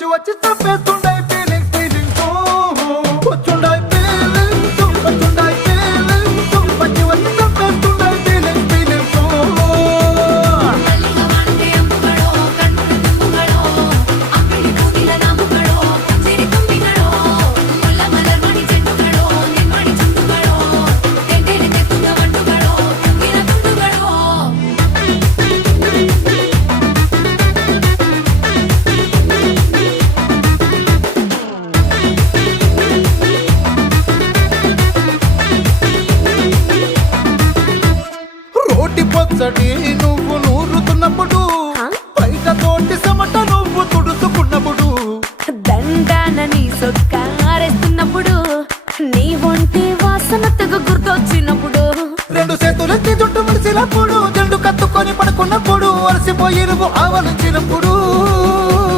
వచ్చి వచ్చి చంపేస్తుండే feeling feelings వచ్చుండే feelings వచ్చుండే feelings వచ్చి వచ్చి చంపేస్తుండే ఫీలింగ్ ఫీలింగ్స్ రోటి పచ్చడి నువ్వు నూరుతున్నప్పుడు బయట తోటి సమట నువ్వు తుడుచుకున్నప్పుడు దండాన నీ సొక్క ఆరేస్తున్నప్పుడు నీ ఒంటి వాసన తెగ గుర్తొచ్చినప్పుడు రెండు చేతులెత్తి జుట్టు ముడిసినప్పుడు జండు కత్తుకొని పడుకున్నప్పుడు అలసిపోయి నువ్వు ఆవలించినప్పుడు